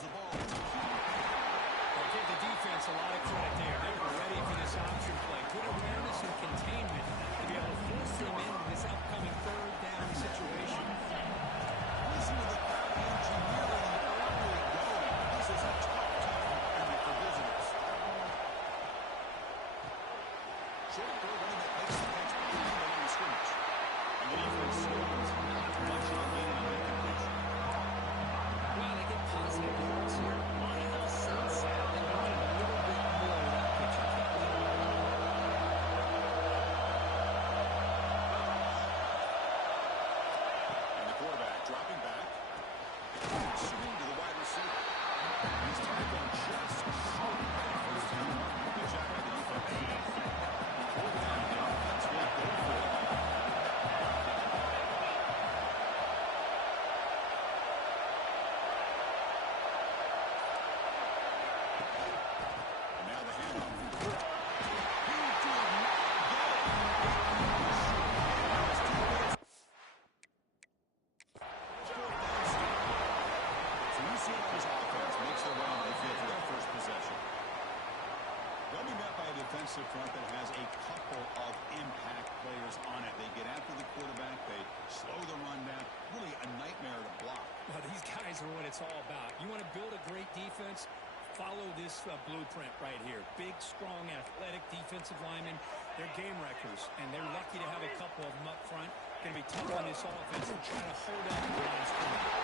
the ball. It's a key. Well, give the defense a lot of credit there. They were ready for this option play. Good awareness and containment to be able to force them into this upcoming third down situation. Listen to the crowd engineering the early going. This is a tough environment for visitors. Short throw, running that makes the catch behind the line of scrimmage. And the defense scores. Much on the game on that completion. Well, they get positive yards here. On the sunset, they wanted a little bit more of that pitcher. And the quarterback dropping back. Swing to the wide receiver. He's tackled just short of that first down. Good job by the defense. Fourth down, the offense will go for it. And now the handoff. He did not get it. So UCLA's offense makes their way on the field for their first possession. They'll be met by a defensive front that has a couple of impact players on it. They get after the quarterback. They slow the run down. Really a nightmare to block. Well, these guys are what it's all about. You want to build a great defense? Follow this blueprint right here. Big, strong, athletic defensive linemen. They're game wreckers, and they're lucky to have a couple of them up front. Going to be tough on this offense and try to hold up the line of scrimmage.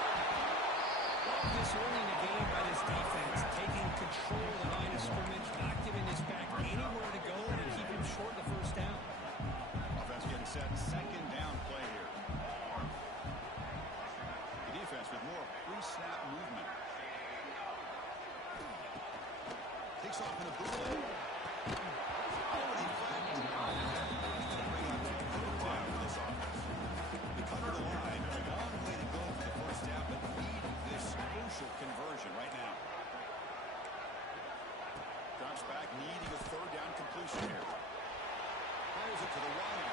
This early in the game by this defense, taking control of the line of scrimmage, not giving this back anywhere to go, and keep him short of the first down. Offense getting set. Second down play here. The defense with more pre-snap movement. Takes off in a bootleg. Already flagged. Bring up a third down for this offense. They cover the line. A long way to go for the first down, but need this crucial conversion right now. Drops back, needing a third down completion here. Fires it to the wide.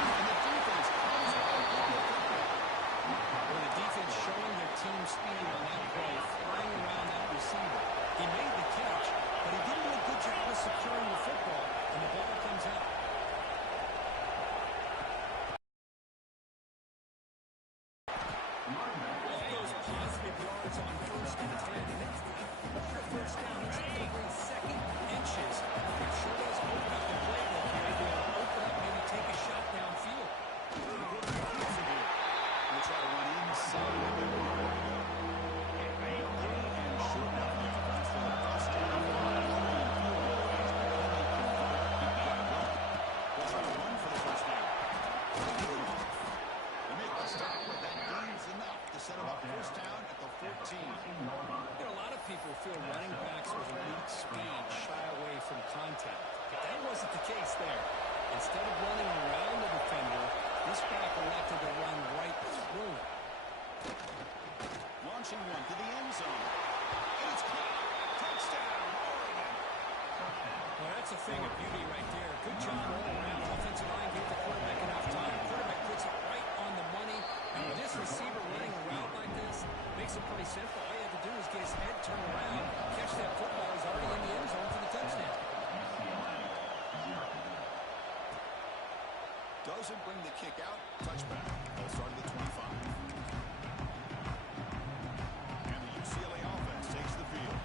And the defense comes out with the football. Well, the defense showing their team speed on that play, flying around that receiver. He made the catch, but he didn't do a good job of securing the football, and the ball comes out. All those positive yards on first and 10, and that's the first down. It's every second inches. It sure does open up the playbook here to be able to open up, maybe take a shot downfield. We'll try to run inside a bit more. And short enough the offense for the bus down. They'll try to run for the first down. They make the stop, but that gains enough to set them up first down at the 14. You know, a lot of people feel running backs with elite speed shy away from contact. But that wasn't the case there. Instead of running around the defender, this back elected to run right through him. Launching one to the end zone. And it's caught. Touchdown, Oregon. Well, that's a thing of beauty right there. Good job all around. Offensive line gave the quarterback enough time. Quarterback puts it right on the money. And with this receiver running around like this, makes it pretty simple. All you have to do is get his head turned around, catch that football. He's already in the end zone for the touchdown. Doesn't bring the kick out. Touchback. They'll start at the 25. And the UCLA offense takes the field.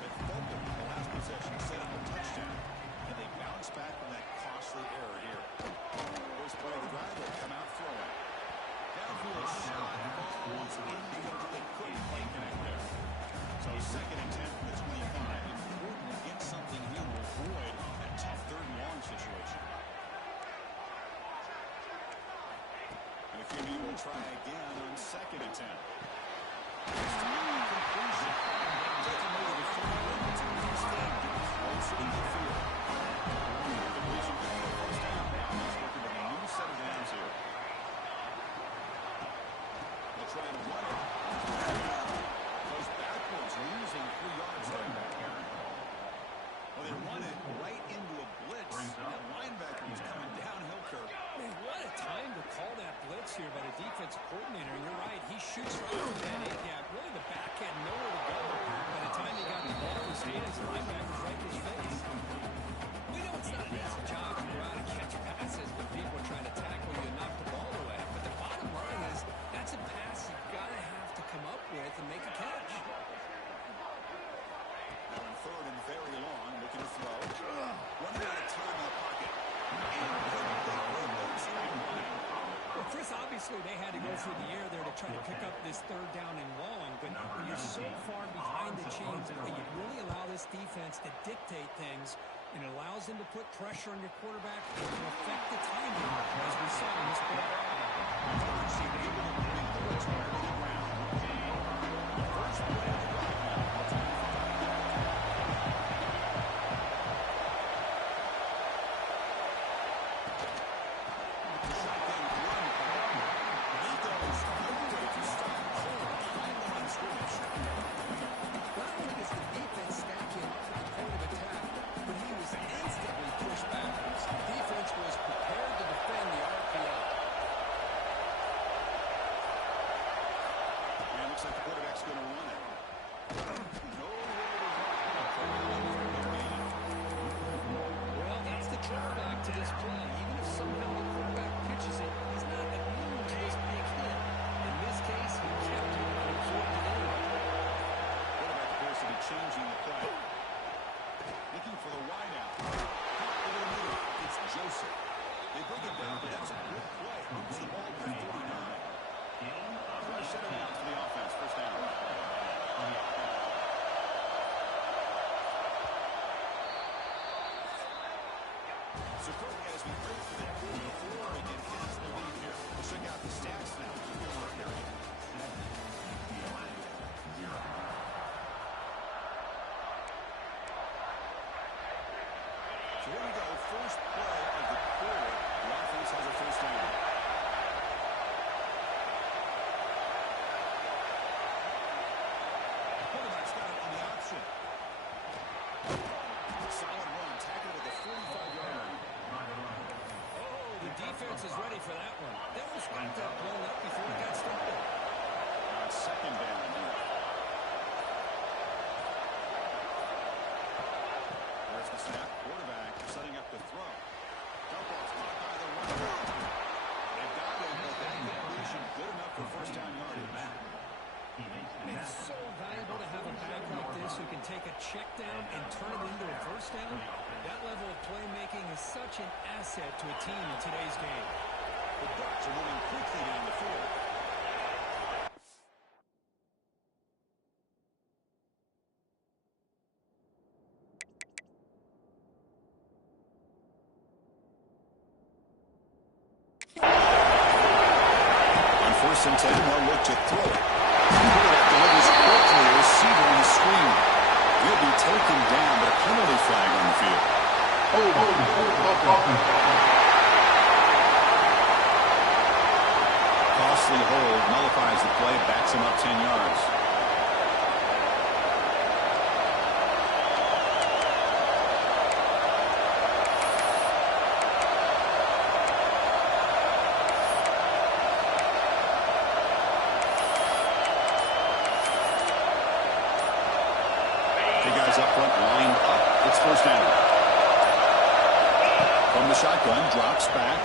They fumbled the last possession, set up a touchdown. And they bounce back from that costly error here. First play of the drive, they'll come out throwing. Downfield shot falls incomplete. They couldn't quite connect there. So second and 10 from the 25. Important to get something here to avoid that tough third and long situation. And the QB will try again on second and 10. Conclusion. Taking over the field to instead get closer to the field. Completion for the first down. Now he's looking at a new set of downs here. They'll try to run it. Goes backwards, losing 3 yards there. Well, they run it right into a blitz. That linebacker was coming downhill curve. Man, what a time to call that blitz here by the defensive coordinator. And you're right, he He shoots from that in-gap. Really, the back had nowhere to go. By the time he got the ball, he stayed his linebackers right in his face. We know it's not an easy job to go out and catch passes when people are trying to tackle you and knock the ball away. But the bottom line is that's a pass you've got to have to come up with and make a catch. Now on third and very long, looking to throw. Running out of time in the pocket. Well, Chris, obviously they had to go through the air there to try to pick up this third down and long, but when you're so far behind the chains, you really allow this defense to dictate things, and it allows them to put pressure on your quarterback and to affect the timing, as we saw in this play. First play of the drive now. Looks like the quarterback's going to run it. Well, that's the drawback to this play. Even if somehow the quarterback pitches it, he's not immune to this big hit. In this case, he kept it and absorbed it anyway. Quarterback appears to be changing the play. Looking for the wideout. Over the middle. It's Joseph. They bring it down, but that's a good play. Moves the ball to 49. Set it out to the offense. First down. So quickly as we break for the 44 again, has the lead here. We'll check out the stats now. So here we go. First play of the quarter. The offense has a first down. Solid run, tackled at the 45-yard line. Oh, the defense is ready for that one. They almost got that blown up before it got started. Now it's second down here. There's the snap. Quarterback setting up the throw. Dump off caught by the runner. They've got him, but that completion good enough for first down yardage. It's so valuable to have a back like this who can take a check down and turn it into a first down. That level of playmaking is such an asset to a team in today's game. The Ducks are moving quickly down the field. On 1st and 10, they'll look to throw it. Delivers quickly, a receiver on the screen. He'll be taken down, but a penalty flag on the field. Costly hold, nullifies the play, backs him up 10 yards. Guys up front, lined up. It's first down. From the shotgun, drops back.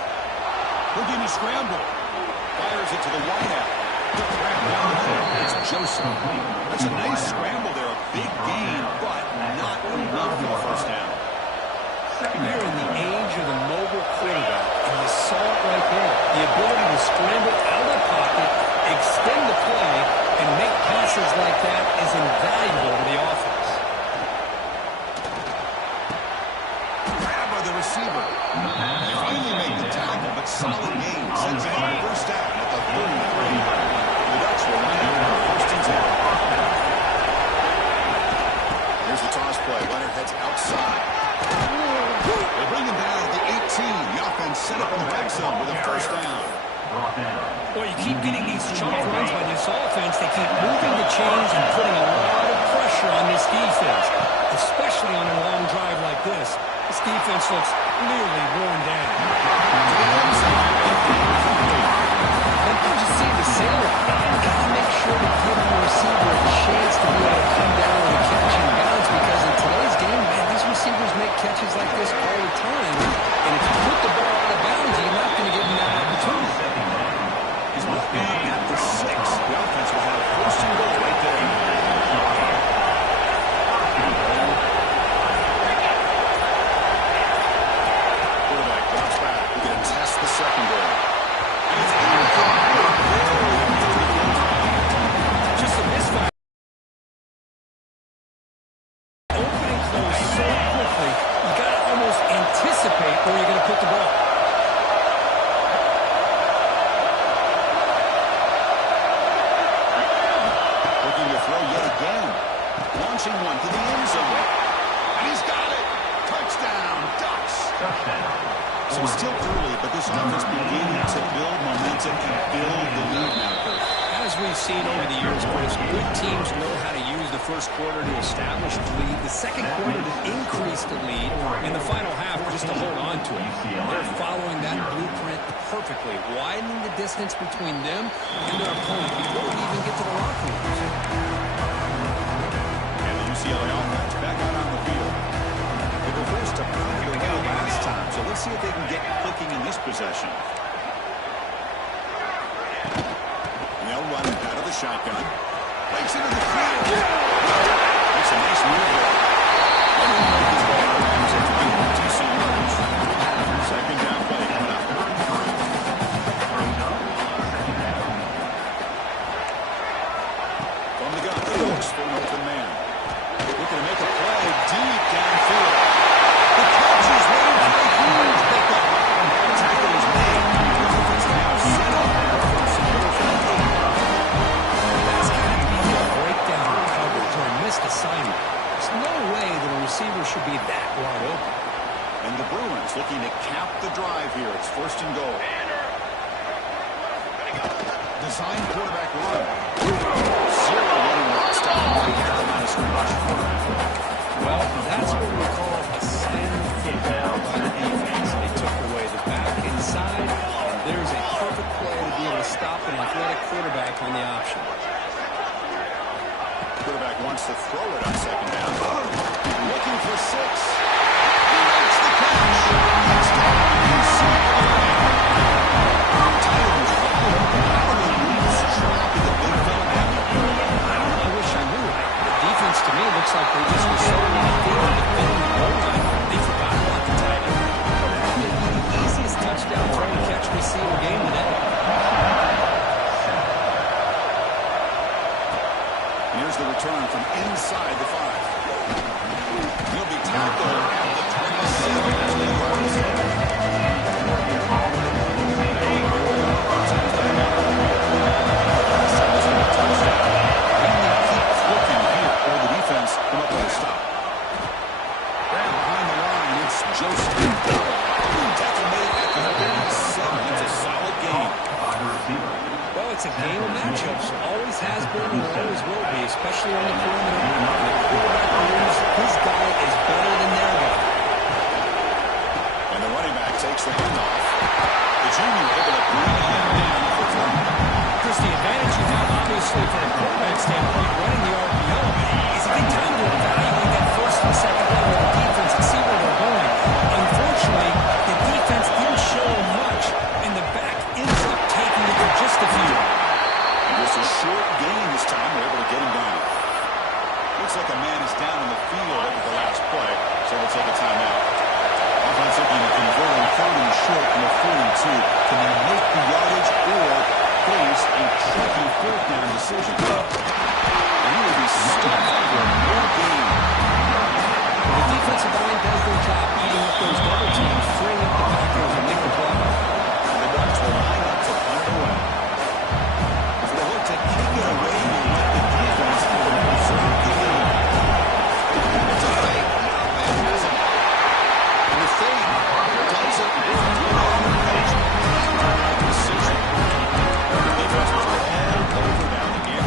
Houdini scramble. Fires it to the wideout. It's Joseph. That's a nice scramble there. A big gain, but not enough for the first down. We're in the age of the mobile quarterback, and you saw it right there. The ability to scramble out of the pocket, extend the play, and make passes like that is invaluable to the offense. Receiver. They finally make the tackle, but solid gain. Sends it on first down at the 33. The Ducks will line up on 1st and 10. Here's the toss play. Leonard heads outside. They bring him down at the 18. The offense set up in the back zone with a first down. Well, you keep getting these chunk runs by this offense. They keep moving the chains and putting a lot of pressure on this defense, especially on a long drive like this. This defense looks clearly worn down. And did you see the sailor? important to give the receiver a chance to be able to come down with a catch and bounce, because in today's game, man, these receivers make catches like this all the time. And if you put the ball out of bounds, you're not going to give them that opportunity. He's looking at the 6. The offense will have first and goal right there. Quarterback drops back. We're going to test the secondary. Just a misfire. Open and close so quickly, you got to almost anticipate where you're going to put the ball. Looking to throw yet again. Launching one to the end zone. And he's got it. Touchdown, Ducks. So it's still early, but this offense beginning to build momentum and build the lead now, Kurt. As we've seen over the years, Chris, good teams know how to use the first quarter to establish the lead, the second quarter to increase the lead, and the final half just to hold on to it. They're following that blueprint perfectly, widening the distance between them and their opponent before we even get to the locker rooms. And the UCLA offense back out on the field. They were forced to punt the lead last time, so let's see if they can get clicking in this possession. They'll run out of the shotgun. Breaks into the field. Makes a nice move there. Second down play coming up. From the gun, he looks for an open man. Looking to make a play deep downfield. The catch is made for a huge pickup. The tackle is made. The offense now set up. Assignment. There's no way that a receiver should be that wide open. And the Bruins looking to cap the drive here. It's first and goal. Design quarterback run. Zero running rock stop right here at the line of scrimmage. Well, that's what we call a slam football by the defense. They took away the back inside, and there's a perfect play to be able to stop an athletic quarterback on the option. Quarterback wants to throw it on second down. Looking for 6. He makes the catch. Touchdown. Titans follow. Probably leads track of the big fella now. I wish I knew. The defense to me looks like they just were so locked in on defending the goal line. They forgot about the tight end. Probably the easiest touchdown throw and catch we see in the game today. Here's the return from inside the 5. He'll be tackled at the 27 yards. Touchdown. Keep clicking here for the defense from a play stop. Down behind the line, it's Joseph. Tackle made at the 37. It's a solid game. Well, it's a game of matchups. Always has been and always will be, especially on the perimeter. And the quarterback believes his guy is better than their guy. And the running back takes the handoff. The junior able to bring him down for 4. Chris, the advantage you have, obviously, from a quarterback standpoint, running the RPO, is a good time to evaluate that first and second level of the defense and see where they're going. Unfortunately, the defense didn't show much, and the back ends up taking it for just a few. Just a short gain this time. They're able to get him down. Looks like a man is down in the field over the last play, so we'll take a timeout. Offense looking to convert on 3rd and short from a 42. Can they make the yardage or face a tricky 4th down decision? And he will be stuck for more gain. The defensive line does their job eating up those double teams, freeing up the backers and making the play. The Ducks will line up to punt it away. So they look to kick it away and let the defense preserve the lead. It's a fake. And has it. And the fake does it with decision. The defense was all over down the game.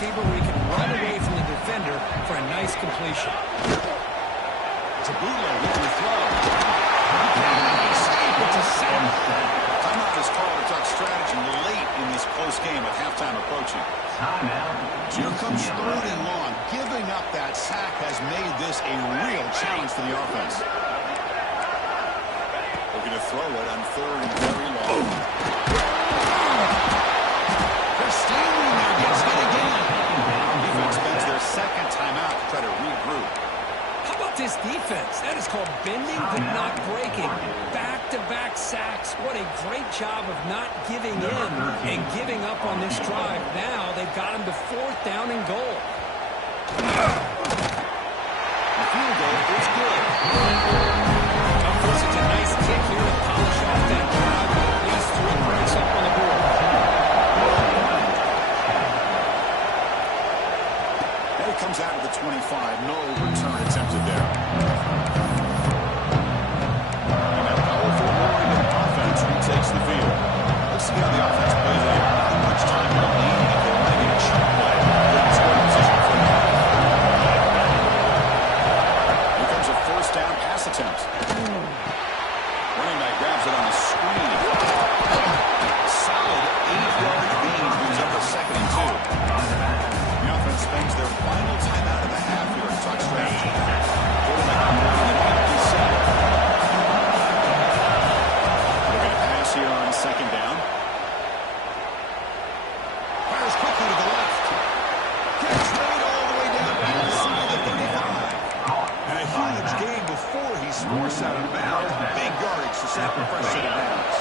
receiver where he can run away from the defender for a nice completion. It's a bootleg with the throw. It's a sack. Timeout is called to talk strategy late in this close game with halftime approaching. Here comes 3rd and long. Giving up that sack has made this a real challenge for the offense. They're going to throw it on 3rd and very long. They're stealing there. Gets hit again. Defense spends their second timeout to try to regroup. How about this defense? That is called bending but not breaking. Back-to-back sacks. What a great job of not giving in and giving up on this drive. Now they've got him to 4th down and goal. The field goal is good. Of course, it's a nice kick here to polish off that drive. At least 3 points up on the board. And it comes out of the 25. No return attempted there. And that powerful Oregon offense retakes the field. Let's see how the offense plays it. How much time they're leading if they want to get a chunk play. Good scoring position for them. Here comes a 1st down pass attempt. Running back grabs it on the screen. Solid 8-yard gain. Moves up to 2nd and 2. The offense spends their final timeout of the half here at Tuck strategy. Quarterback moving an empty set. They're going to pass here on 2nd down. Fires quickly to the left. Gets made all the way down inside the 35. And a huge gain before he's forced out of bounds. Big yardage to set the first set of downs.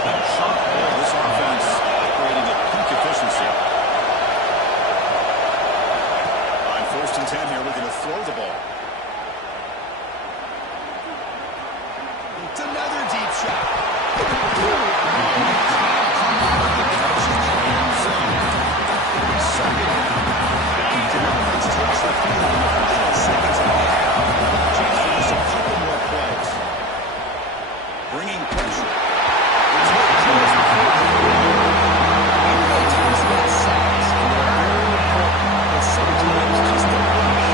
This offense operating at peak efficiency. On 1st and 10 here, we're going to throw the ball. It's another deep shot. Second down. The offense takes the field in the final seconds of the half. Chance for just a couple more plays. Bringing pressure. It's hit just before the Everybody talks about sacks, and they're very important. But sometimes just the rush,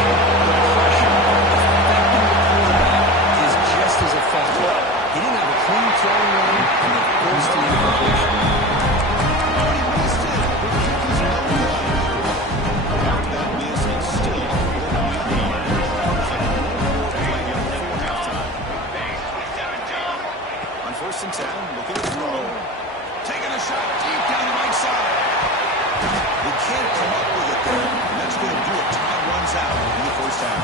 the pressure, affecting the quarterback is just as effective. He didn't have a clean throwing lane, and they forced the incompletion. Oh, he missed it. The kick is no good. After that miss, it's still a 4-point lead. Play here before halftime. On 1st and 10, looking to throw. Taking a shot deep down the right side. They can't come up with it there, and that's going to do it. Time runs out in the 1st half.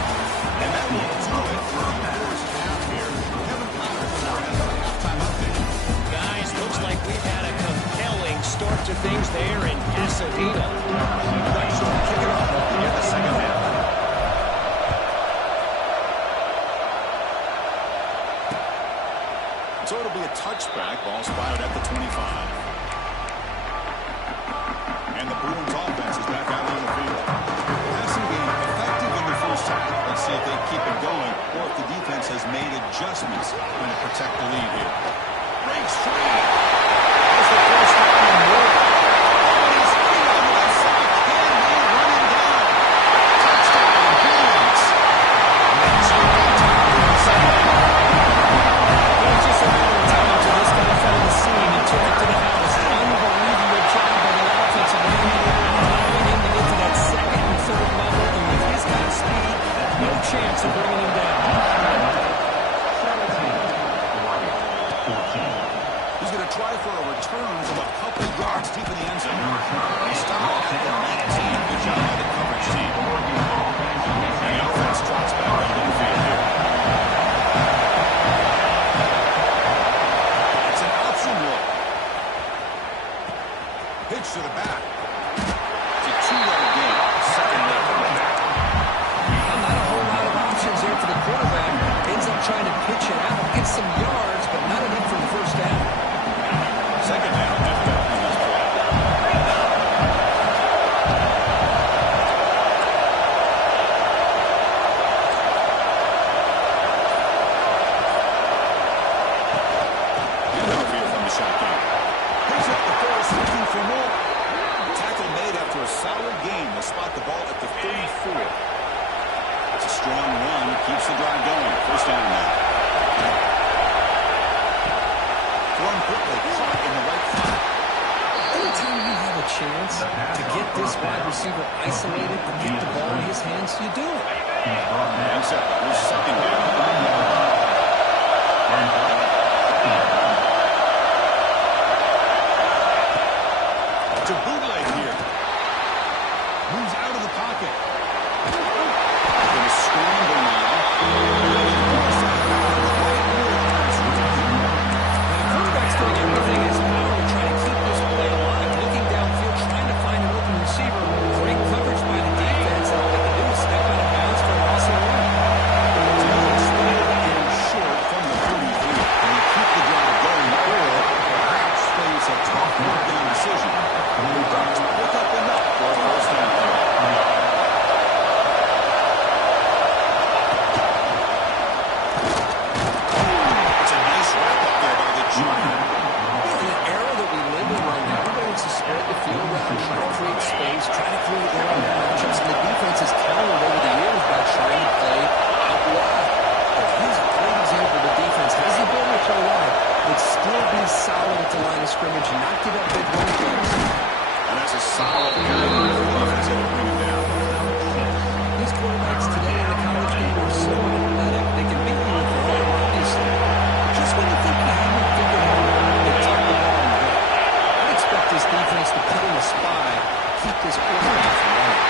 And that will do it for the first half here. Kevin Connor has our halftime update. Guys, looks like we've had a compelling start to things there in Pasadena. Right, so we'll kick it off in the 2nd half. So it'll be a touchback. Ball spotted at the 25. And the Bruins offense is back out on the field. Passing game effective in the 1st half. Let's see if they keep it going or if the defense has made adjustments trying to protect the lead here. Breaks free. That's the 1st down and more. And he's free on the left side. Can they run him down? Touchdown, Bruins. Next, It's just a matter of time until this guy found the seam and took it to the house. Unbelievable job by the offensive line, allowing him to get to that 2nd and 3rd level, and with his kind of speed, no chance of bringing him down. He's going to try for a return from a couple yards deep in the end zone. He stopped at the 19. Good job by the coverage team. And the offense drops back onto the field here. It's an option look. Pitch to the back. It's a 2-yard gain. 2nd left. Not a whole lot of options there for the quarterback. Ends up trying to pitch it out, get some yards, but not enough for the 1st down. 2nd down. Left back on this play. keeps the drive going. First down now. Thrown quickly, caught in the right spot. Anytime you have a chance to get this wide receiver isolated, to get the ball in his hands, you do it. And so, here's second down. To bootleg here. Moves out of the pocket. Going to scramble now. The quarterback's doing everything in his power to try to keep this play alive. Looking downfield, trying to find an open receiver. Great coverage by the defense. And all they can do is step out of bounds for a loss of one. Short from the 33. Can he keep the drive going, or perhaps face a tough down decision? The Ducks pick up enough for a first down. It's a nice wrap-up there by the Giant. In the era that we live in right now, everybody wants to spread the field around, try to create space, try to create one-on-one matchups, and the defense has countered over the years by trying to play out wide. But here's a great example. The defense has the ability to play wide, but still be solid at the line of scrimmage and not give up big run plays. And that's a solid guy on the defense that will bring him down. These quarterbacks today in the college game are so athletic. They can beat you with the run, obviously. Just when you think you haven't figured out, they tuck the ball in the way. I'd expect this defense to put in a spy, keep this quarterback from running.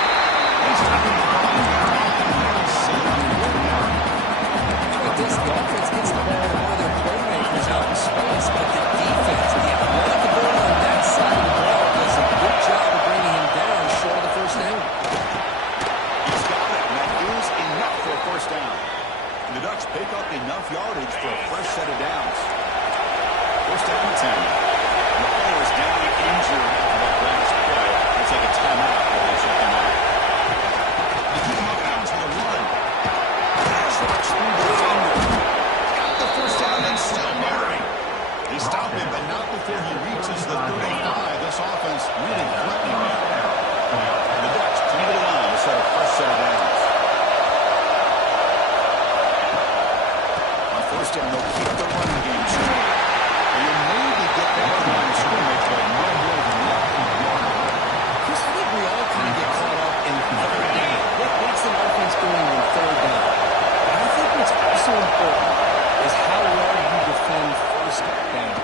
Like this, the offense gets the ball to one of their playmakers out in space, but the defense, the athletic ability on that side of the ball does a good job of bringing him down short of the first down. He's got it, and that is enough for a first down. And the Ducks pick up enough yardage for a fresh set of downs. First down and 10. The player is down and injured after that last play. They'll take a timeout while they check him out. They keep him up bounds for the run. Pass rush through the defender. Got the first down and still marrying. They stop him, but not before he reaches the 35. This offense really threatening now. And the Ducks come to the line to set a fresh set of downs. On first down, they'll keep the running game strong. And you'll maybe get the line of scrimmage, but no more than that. Chris, I think we all kind of get caught up in third down. What's an offense doing on third down? But I think what's also important is how well you defend first down.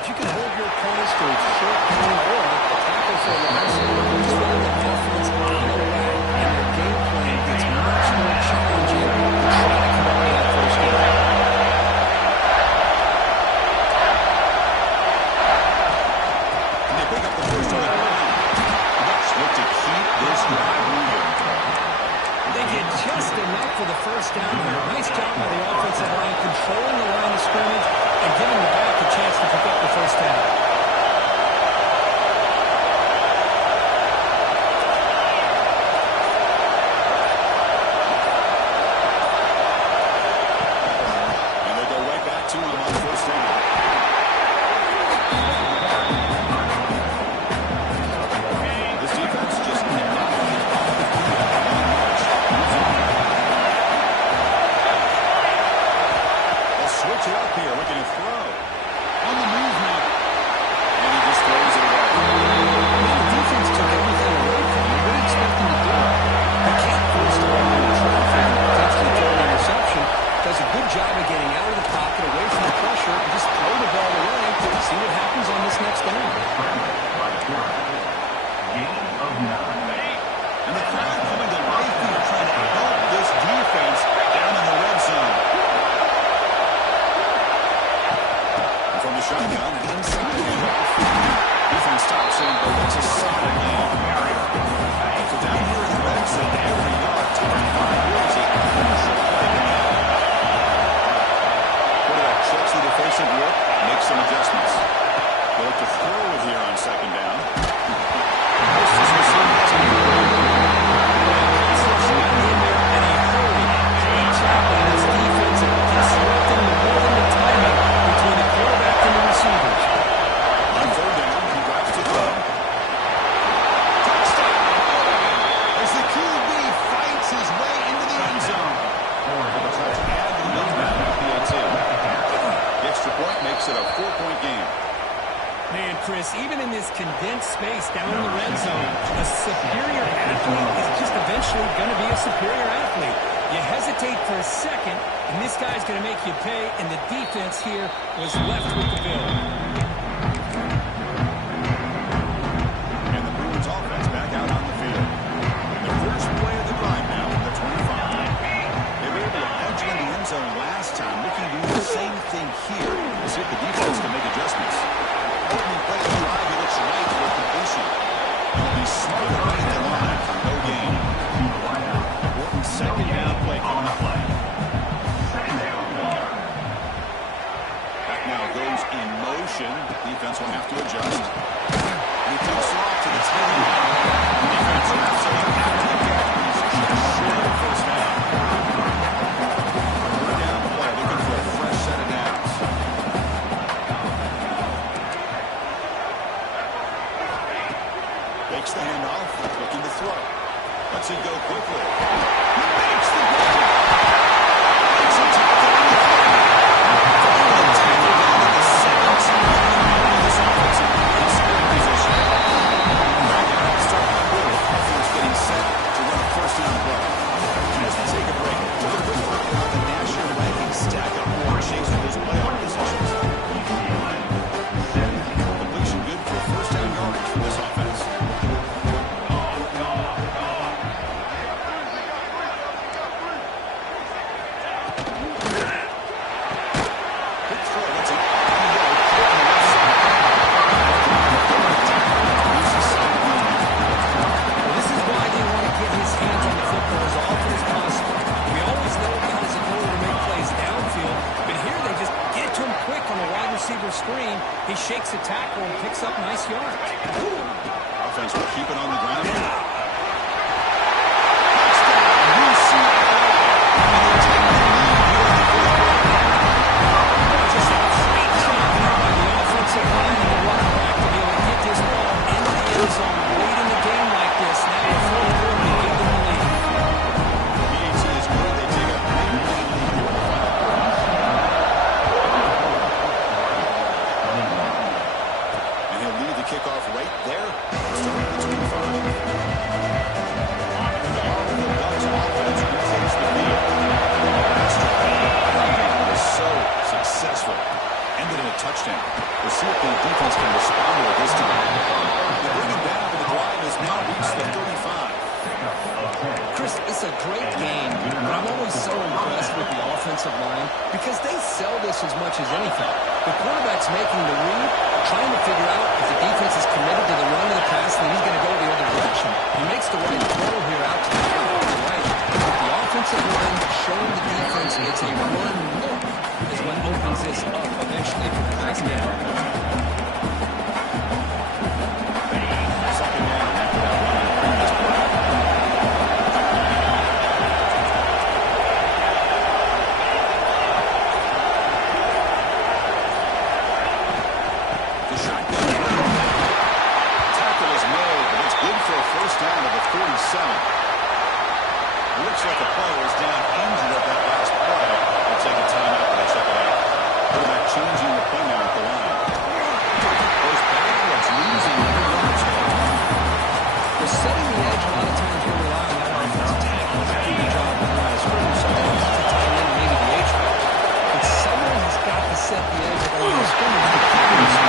If you can hold your opponents to a short gain or a tackle for a loss, just run the offense out of the way, and their game plan gets much more challenging to try to come up with that first down. And they pick up the first on the ground. Ducks look to keep this drive moving. They did just enough for the first down here. Nice job by the offensive line, controlling the line of scrimmage and giving the back a chance to pick up the first down. And they go right back to him on first down. This defense just cannot get off the field on much. They'll switch it up here, looking to throw. On the move now. dense space down in the red zone. A superior athlete is just eventually going to be a superior athlete. You hesitate for a second, and this guy's going to make you pay, and the defense here was left with the bill. And the Bruins offense back out on the field. The first play of the drive now from the 25. They were able to edge in the end zone last time, looking to do the same thing here to see if the defense can make adjustments. Opening play of the drive, he looks right for a completion. He'll be smart right at the line for no gain. Important second down play coming up. Back now goes in motion. Defense will have to adjust. He takes it off to the 10. Defense wraps it up after the catch. Short of first down. Third down play, looking for a fresh set of downs. Takes the handoff, looking to throw. Lets it go quickly. He makes the play. Makes a tackle on the play. Finally tackle down at the 17. This offense in great scoring position. Back out, start out with offense getting set to run a first down play. As we take a break, we'll look at how the national rankings stack up more chase for those playoff positions. Completion good for first down yardage for this offense. Screen, he shakes a tackle and picks up nice yards. Offense will keep it on the ground. Touchdown, UCLA. Just a great job there by the offensive line and the running back to be able to get this ball into the end zone late in the game like this. Now a 4-4 to give them the lead. BAT is good. They take a 3-point lead here. Kickoff right there. Starting at the 25. The Ducks offense takes the field. Last drive was so successful. Ended in a touchdown. We'll see if the defense can respond to it this time. They bring it down, but the drive has now reached the 35. Chris, it's a great game, but I'm always so impressed with the offensive line because they sell this as much as anything. The quarterback's making the read, trying to figure out if the defense is committed to the run of the pass, then he's going to go the other direction. He makes the right throw here out to the right. The offensive line showing the defense it's a run look is what opens this up eventually for the pass game. Second down after that run. Down to the 47. It looks like a player is down injured at that last play. They'll take a timeout for the second half. Quarterback changing the play now at the line. Goes backwards, losing the yards. They're setting the edge a lot of times when rely on that offensive tackle to do the job on the line of scrimmage. Sometimes it's a tight end, maybe the H rush. But someone has got to set the edge of the line of scrimmage to cover the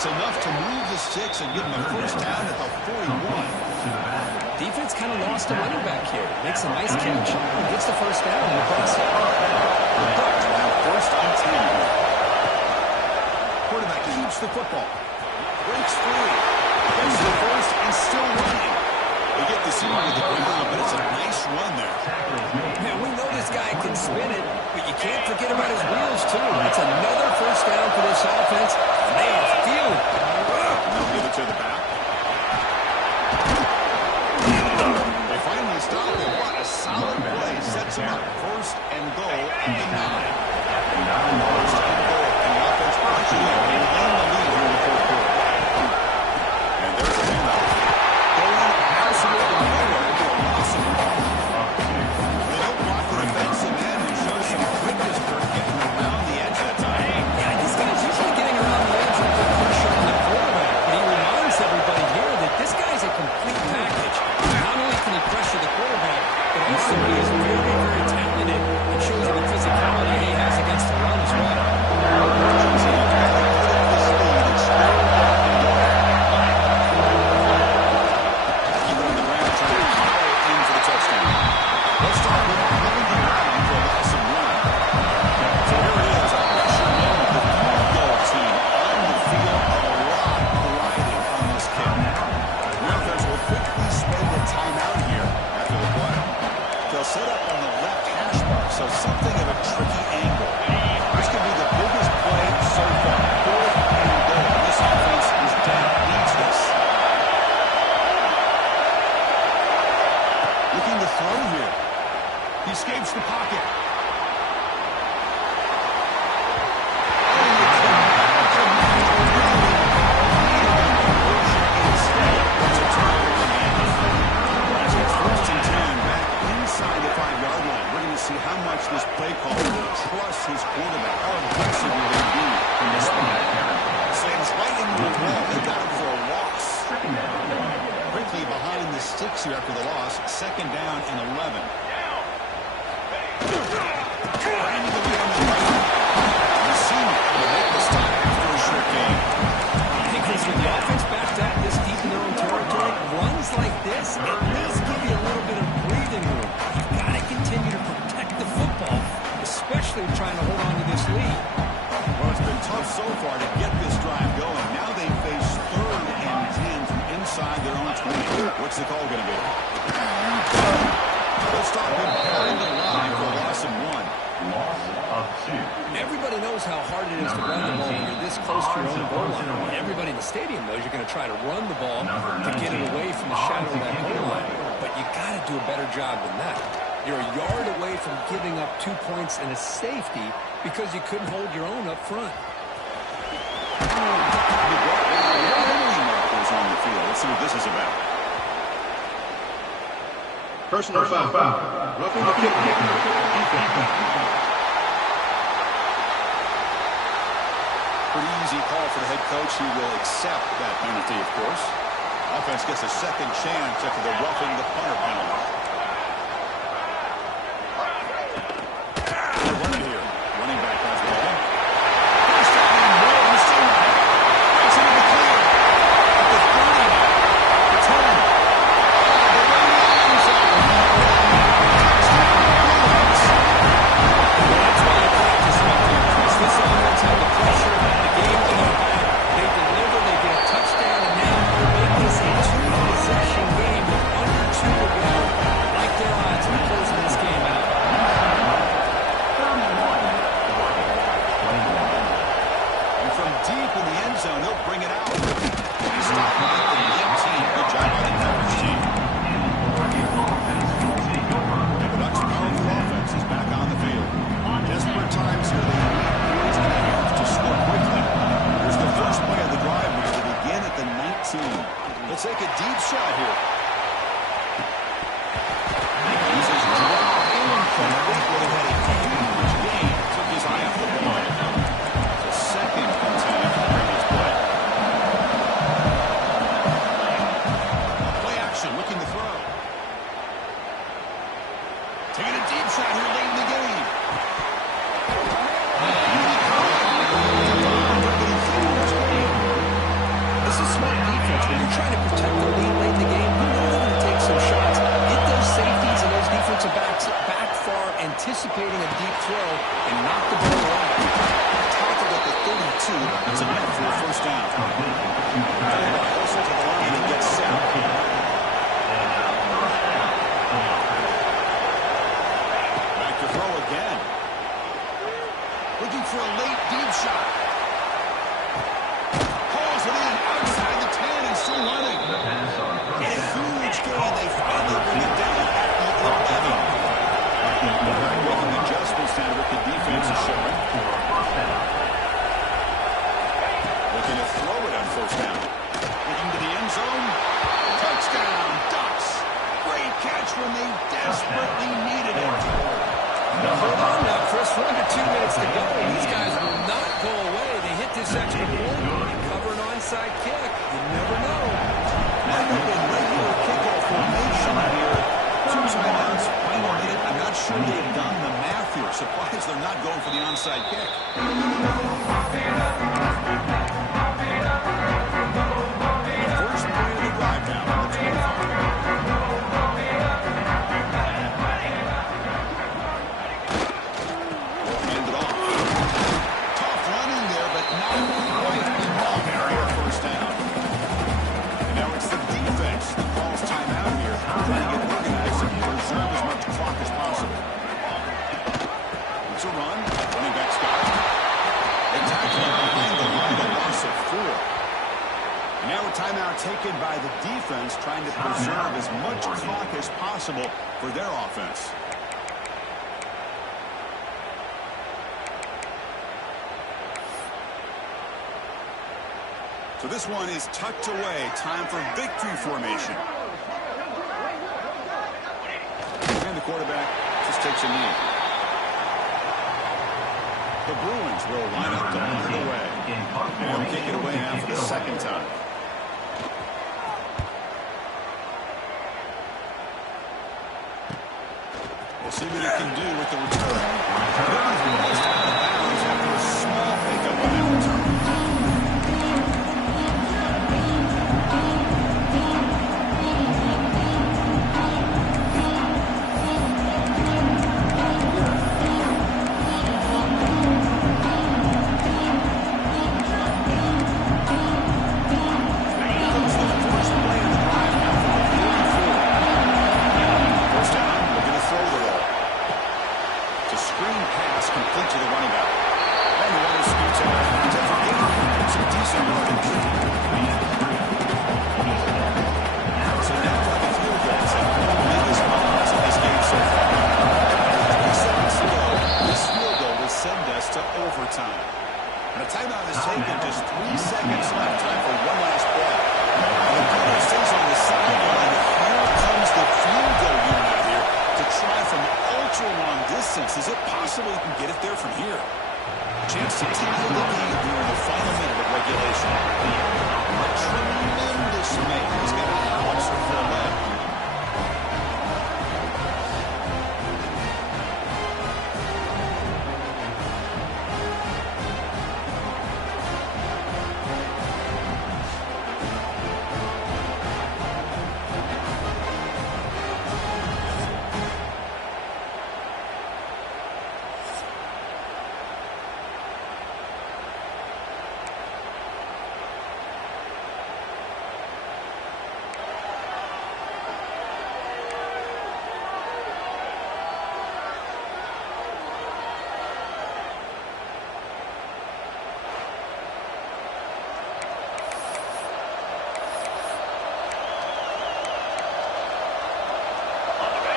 enough to move the sticks and give them a first down at the 41. Defense kind of lost a running back here. Makes a nice catch. Gets the first down in the process. The Ducks will have first and 10 here. Quarterback keeps the football. Breaks free. Gets the first and still running. They get the seam to the ground, but it's a nice run there. Man, we know this guy can spin it, but you can't forget about his wheels, too. It's another first down for this offense, and they are feeling it. They'll give it to the back. They finally stop it. What a solid play. Sets them up. First and goal at the 9. First and goal. And the offense pushing it. They win the lead here in the fourth. Looking to throw here. He escapes the pocket. See how much this play call will trust his quarterback. How aggressive will they be in this spot? Saints right into the wall. They got him for a loss. Quickly behind the sticks here after the loss. Second down and 11. Right into the wheel on the right. We've seen it to make this time after a short game. I think when the offense backed up this deep in their own territory, runs like this at least give you a little bit of breathing room. You've got to continue to protect the football, especially trying to hold on to this lead. Well, it's been tough so far to get this drive going. Now they face 3rd and 10 from inside their own 20. What's the call going to be? They'll stop him behind the line for a loss of 1. Loss of 2. Everybody knows how hard it is to run the ball when you're this close to your own goal line. Everybody in the stadium knows you're going to try to run the ball to get it away from the shadow of that goal line. But you got to do a better job than that. You're a yard away from giving up 2 points and a safety because you couldn't hold your own up front. On the field. Let's see what this is about. Personal foul. Roughing the kick. Pretty easy call for the head coach. He will accept that penalty, of course. Offense gets a second chance after the roughing the punter penalty. They're running here. Running back has the ball. First down and more. He's still breaks into the clear. At the 30. The 10. The running end zone. Well, that's why they practice right there, Chris. This offense had the pressure, the game to their back. They deliver, they get a touchdown, and now make this a 2-possession game with under 2 to go. Like their odds of closing this game out. And from deep in the end zone, he'll bring it out. He's stopped at the 19. Good job by the coverage team. And the Ducks' powerful offense is back on the field. Desperate times here. They need points and a half to score quickly. Here's the first play of the drive, which will begin at the 19. Let's take a deep shot here. Uses drop and from quick would have had a huge gain. Took his eye off the ball. The second continue from the previous play. Play action, looking to throw. Taking a deep shot here late in the game. This is smart defense. When you're trying to protect the lead late in the game, you know they're going to take some shots. Get those safeties and those defensive backs back far, anticipating a deep throw, and knock the ball away. Tackled at the 32. It's enough for a first down. Closer to the line and gets set. Back to throw again. Looking for a late deep shot. Pulls it in outside the 10 and still running. A huge gain. They finally bring it down at the 11. Making adjustments now what the defense is showing. Looking to throw it on first down. Looking to the end zone. Touchdown, Ducks. Great catch when they desperately needed it. Hold on now, Chris. 1 to 2 minutes to go. These guys will not go away. They hit this extra point and cover an onside kick. You never know. Might have been regular kickoff formation here. 2 timeouts, final minute. I'm not sure they've done the math here. Surprised they're not going for the onside kick. First play of the drive now on the 25. Hand it off. Tough running there, but not quite enough for a first down. And now it's the defense that calls timeout here, trying to get organized and preserve as much clock as possible. It's a run. Running back's got it. They tackle him. defense trying to preserve as much clock as possible for their offense. So this one is tucked away. Time for victory formation. And the quarterback just takes a knee. The Bruins will line up to punt it away. And they'll kick it away now for the second time. We'll see what he can do with the return. Almost out of bounds after a small pickup on that return. Is it possible he can get it there from here? Chance to tie the game during the final minute of regulation. A tremendous make. He's got a howitzer for a left.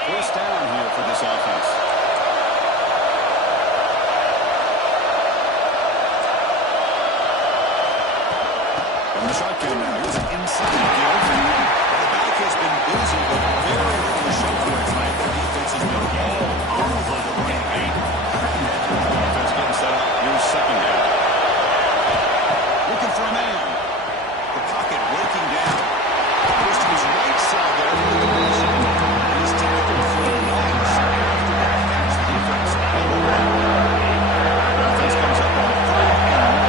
First down here for this offense. From the shotgun now, here's an inside give. The back has been busy, but very little to show for it tonight. The defense has been all over the running game. Defense getting set up. Here's second down. Looking for a man. The pocket breaking down. Goes to his right side there for the completion. He's tackled for a loss after that catch. The defense held the run. The offense comes up on 3rd and 1.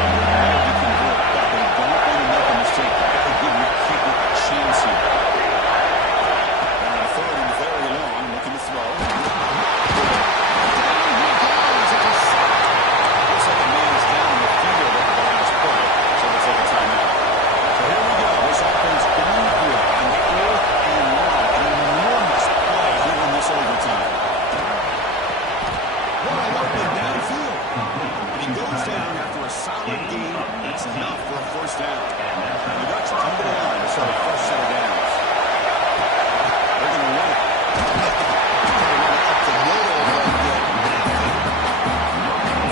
You can do it, but they don't want to make a mistake. They've got to give your kicker a chance here. Now 3rd and very long, looking to throw. Down he goes. It's a sack. Looks like a man is down in the field over the last play, so we'll take a timeout. So here we go. This offense going for it on 4th and long. An enormous play here in this overtime. Wide open downfield. And he goes down after a solid gain. It's enough for a first down. And the Ducks come to the line to start a fresh set of downs. They're going to run it. They're going to run it up the middle right there.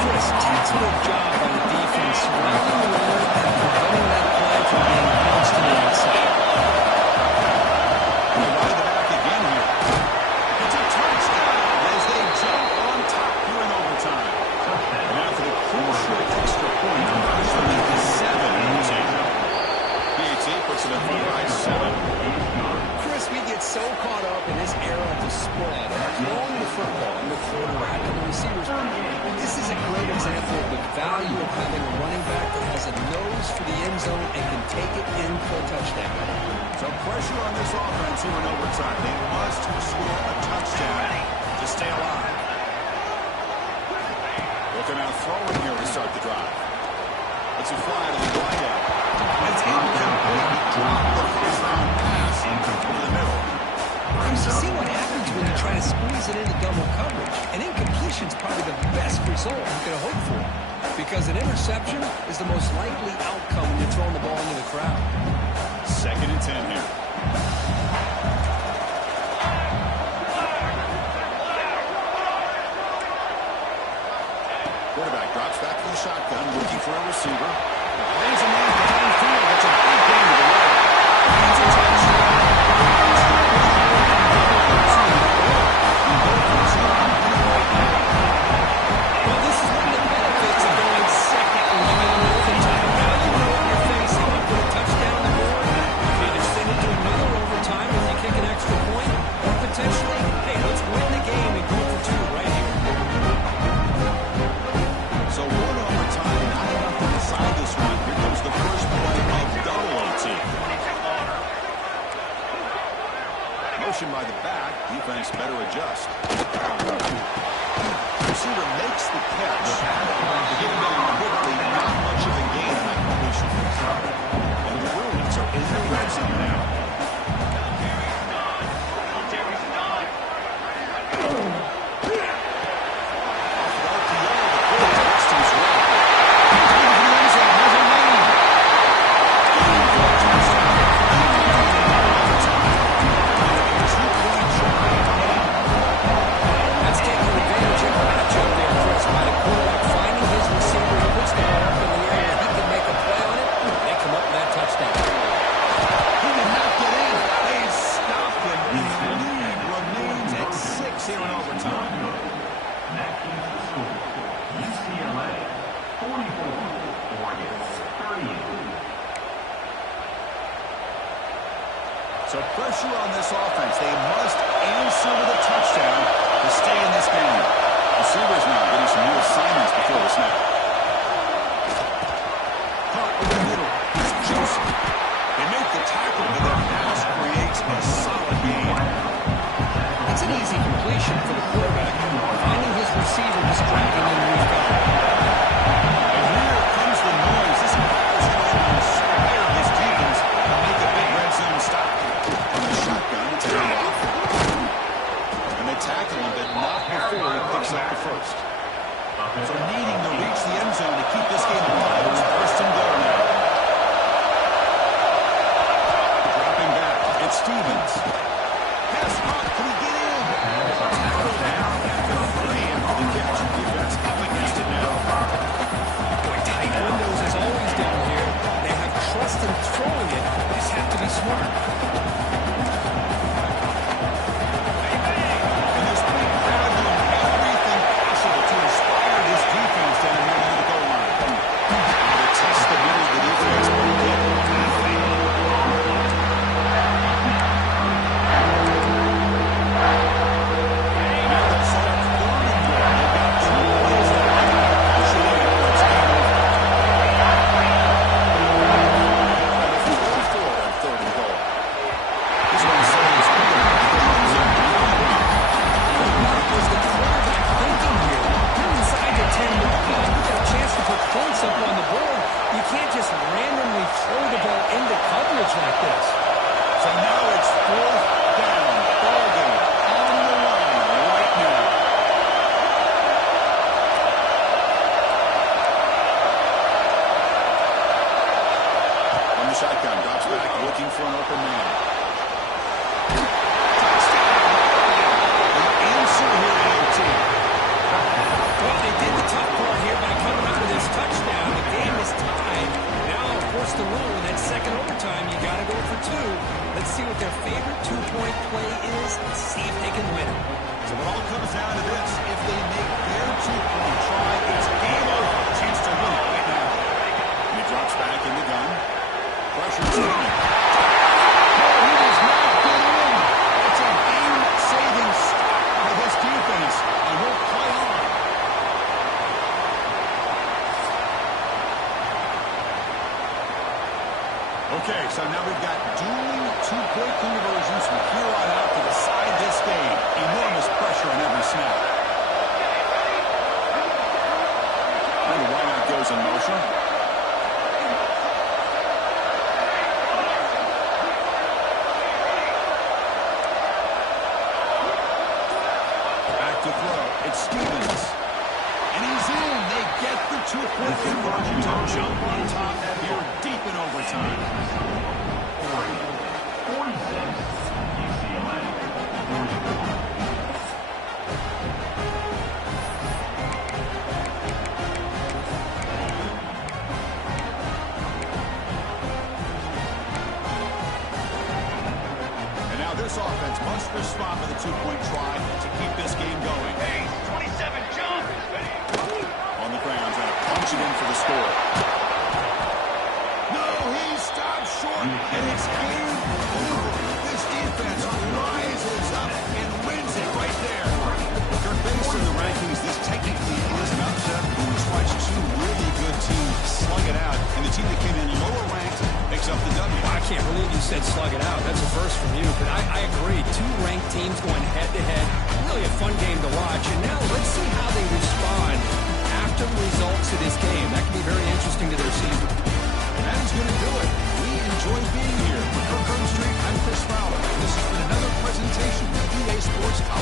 Chris, textbook job by the defense surrounding the runner and preventing that play from being bounced to the outside. They ride the back again here. It's a touchdown as they jump on top here in overtime. And now for the crucial extra point, to make this 7-18. PAT puts it up by 7. Chris, we get so caught up in this era of the spread and throwing the football in the quarterback and the receivers. This is a great example of the value of having a running back that has a nose for the end zone and can take it in for a touchdown. So pressure on this offense here in overtime. They must score a touchdown to stay alive. Looking out throwing here to start the drive. It's a fly to the wide out. It's incomplete. He dropped the first round pass over the middle. You see what happens when you try to squeeze it into double coverage. An incompletion's probably the best result you could hope for, because an interception is the most likely outcome when you're throwing the ball into the crowd. 2nd and 10 here. Quarterback drops back to the shotgun, looking for a receiver. Lays a man downfield. It's a big gain to the right. It's a touchdown. Well, this is one of the benefits of going second and going into overtime. Now you know what you're facing. You put a touchdown on the board, you either send it to another overtime if you kick an extra point, or potentially, hey, let's win the game and go for two right here. So one overtime, not enough to decide this one. Here comes the first play of double OT. Motion by the back. Defense better adjust. Receiver makes the catch. To get him down quickly, not much of a gain on that completion. And the Bruins are in the red zone now. Here in overtime. Next is the score. UCLA 44, Oregon 38. So pressure on this offense. They must answer with a touchdown to stay in this game. Receivers now getting some new assignments before the snap. Caught over the middle. It's Joseph. They make the tackle, but their pass creates a solid gain. It's an easy completion for the quarterback. Finding his receiver distracting him when he's got it. And here comes the noise. This ball is going to inspire his defense to make a big red zone stop. From the shotgun, it's turned off. And they tackle him, but not before he picks up the first. So needing to reach the end zone to keep this game alive. It's first and goal now. Dropping back, it's Stevens. Pass caught, can he get in? Tackle down after 3 after the catch. Defense up against it now. Boy, tight windows as always down here. They have trust in throwing it. They just have to be smart. And this big crowd doing everything possible to inspire this defense down here near the goal line. Now to test the middle of the defense. Like this. So now it's 4th down. Ball game on the line right now. From the shotgun, drops back, looking for an open man. Touchdown. The answer here, AOT. Well, they did the tough part here by coming up with this touchdown. The game is tied. Now, of course, the rule in that second overtime, you got to go for 2. Let's see what their favorite 2-point play is and see if they can win it. So it all comes down to this. If they make their 2-point try, it's game over. Chance to win it right now. And he drops back in the gun. Pressure's coming. No, he does not get in. It's a game-saving stop by this defense. And we'll play on. Okay, so now we've got dueling 2-point conversions from here on out to decide this game. Enormous pressure on every snap. And the wideout goes in motion. Back to throw. It's Stevens. And he's in. They get the 2-point conversion to jump on top here deep in overtime. UCLA 44. This offense must respond with a two-point try to keep this game going. Hey, 27 jump. On the ground, trying to punch it in for the score. No, he stopped short, and it's game over. This defense rises up and wins it right there. Based on the rankings, this technically is an upset. We just watched two really good teams slug it out, and the team that came in lower ranked picks up the W. I can't believe you said slug it out. That's a first from you, but I agree. Two ranked teams going head-to-head. Really a fun game to watch. And now let's see how they respond after the results of this game. That can be very interesting to their season. And that is going to do it. We enjoyed being here. For Kirk Street, I'm Chris Fowler. This has been another presentation of EA Sports College.